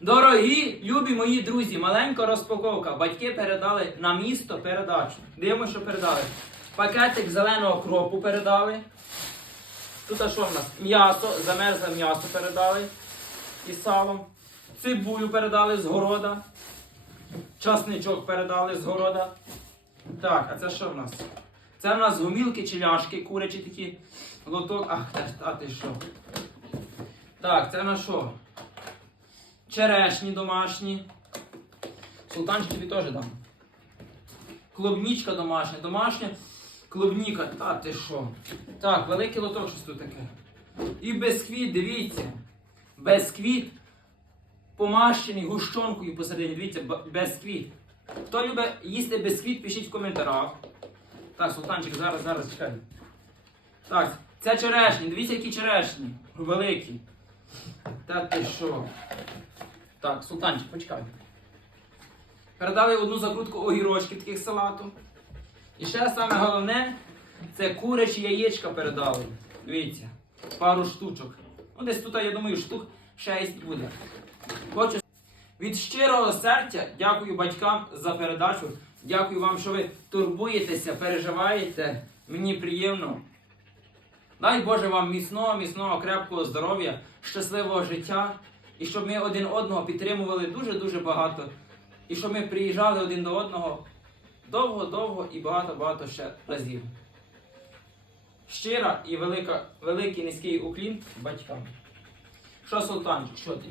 Дорогі, любі мої друзі, маленька розпаковка. Батьки передали на місто передачу. Дивимося, що передали. Пакетик зеленого кропу передали. Тут а що в нас? М'ясо, замерзле м'ясо передали із салом. Цибулю передали з города. Часничок передали з города. Так, а це що в нас? Це в нас гумілки чи ляшки, курячі такі. Лоток. Ах, а ти що? Так, це на що? Черешні домашні. Султанчик тобі теж дам. Клубнічка домашня. Домашня клубніка. Та ти що? Так, великий лоток щось тут таке. І бисквіт, дивіться. Бисквіт помащений гущонкою посередині. Дивіться, бисквіт. Хто любить їсти бисквіт, пишіть в коментарях. Так, Султанчик, зараз, зараз чекай. Так, це черешні. Дивіться, які черешні. Великі. Та ти що? Так, Султанчик, почекай. Передали одну закрутку огірочків таких салату. І ще саме головне, це курячі яєчка передали. Дивіться, пару штучок. Ну, десь тут, я думаю, штук 6 буде. Хочу від щирого серця дякую батькам за передачу. Дякую вам, що ви турбуєтеся, переживаєте. Мені приємно. Дай Боже вам міцного, міцного, крепкого здоров'я, щасливого життя. І щоб ми один одного підтримували дуже-дуже багато. І щоб ми приїжджали один до одного довго-довго і багато-багато ще разів. Щира і велика, великий низький уклін батькам. Що, Султан, що ти?